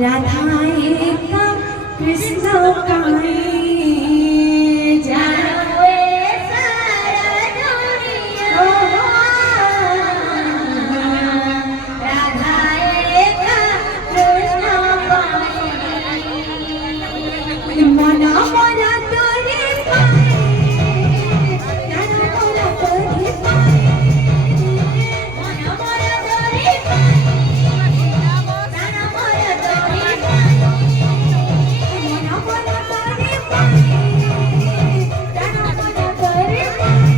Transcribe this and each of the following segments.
राधा एका कृष्ण काई जावे सारा दुनिया राधा एका कृष्ण काई मना मना तोरे पाए राधा मोरा तोरे पाए मना मोरा तोरे पाए राधा मोरा तोरे पाए मना मोरा तोरे पाए राधा मोरा तोरे पाए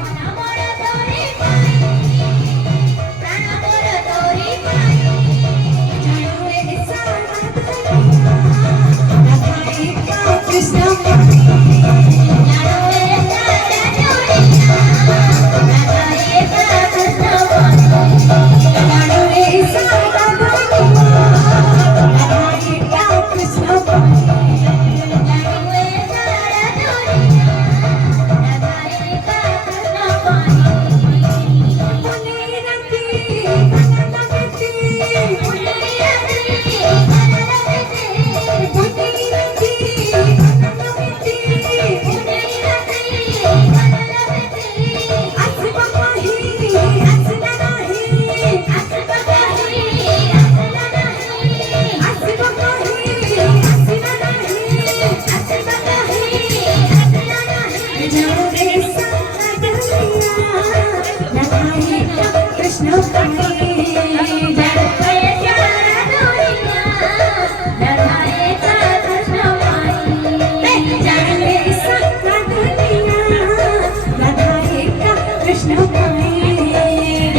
मना मोरा तोरे पाए राधा मोरा तोरे पाए जानो रे सारा दुनिया राधा एका कृष्ण काई जानो रे सारा दुनिया राधा एका कृष्ण काई जानो रे सारा दुनिया राधा एका कृष्ण काई जानो रे सारा दुनिया राधा एका कृष्ण काई मुनि रति कनलवती मुनि रति कनलवती मुनि रति कनलवती मुनि रति कनलवती असबा काही असला नाही असबा काही असला नाही असबा काही असला नाही असबा काही असला नाही जानो रे सारा दुनिया राधा एका कृष्ण काई जानो रे सारा दुनिया राधा एका कृष्ण काई जानो रे सारा दुनिया राधा एका कृष्ण काई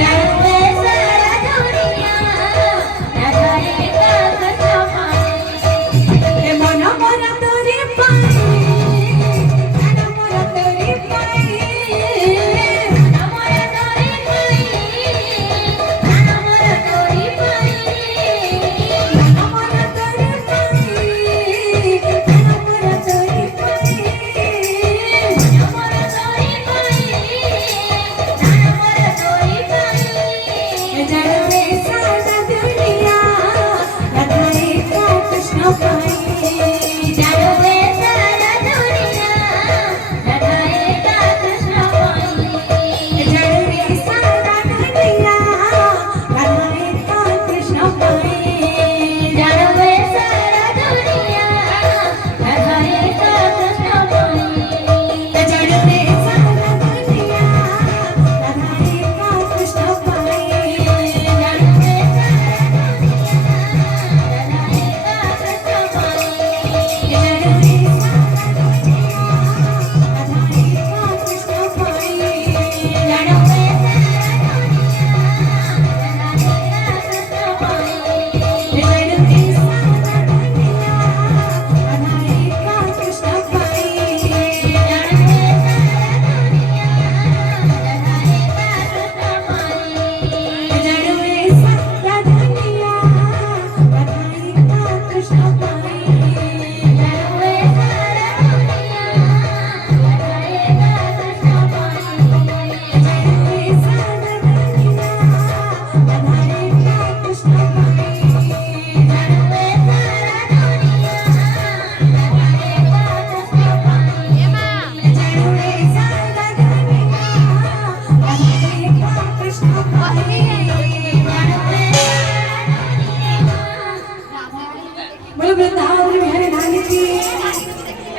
जानो रे सारा दुनिया राधा एका कृष्ण काई ए मना मोरा तोरे पाए राधा मोरा तोरे पाए मना मोरा तोरे पाए राधा मोरा तोरे पाए मना मोरा तोरे पाए राधा मोरा तोरे पाए मना मोरा तोरे पाए राधा मोरा तोरे पाए जानो रे सारा दुनिया राधा एका कृष्ण काई जानो रे सारा दुनिया राधा एका कृष्ण काई जानो रे सारा दुनिया राधा एका कृष्ण काई जानो रे सारा दुनिया राधा एका कृष्ण काई जानो रे सारा दुनिया राधा एका कृष्ण काई जानो रे सारा Krishna